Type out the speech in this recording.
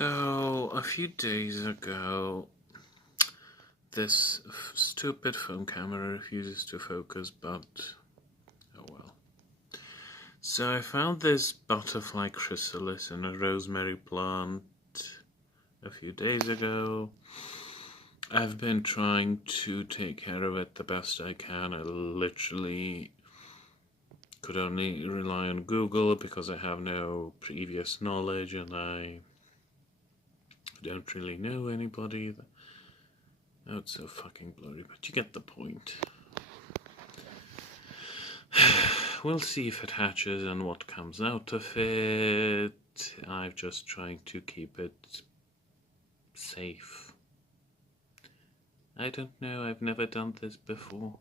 So, a few days ago, this stupid phone camera refuses to focus, but oh well. So I found this butterfly chrysalis in a rosemary plant a few days ago. I've been trying to take care of it the best I can. I literally could only rely on Google because I have no previous knowledge and I don't really know anybody. Oh, it's so fucking blurry, but you get the point. We'll see if it hatches and what comes out of it. I'm just trying to keep it safe. I don't know, I've never done this before.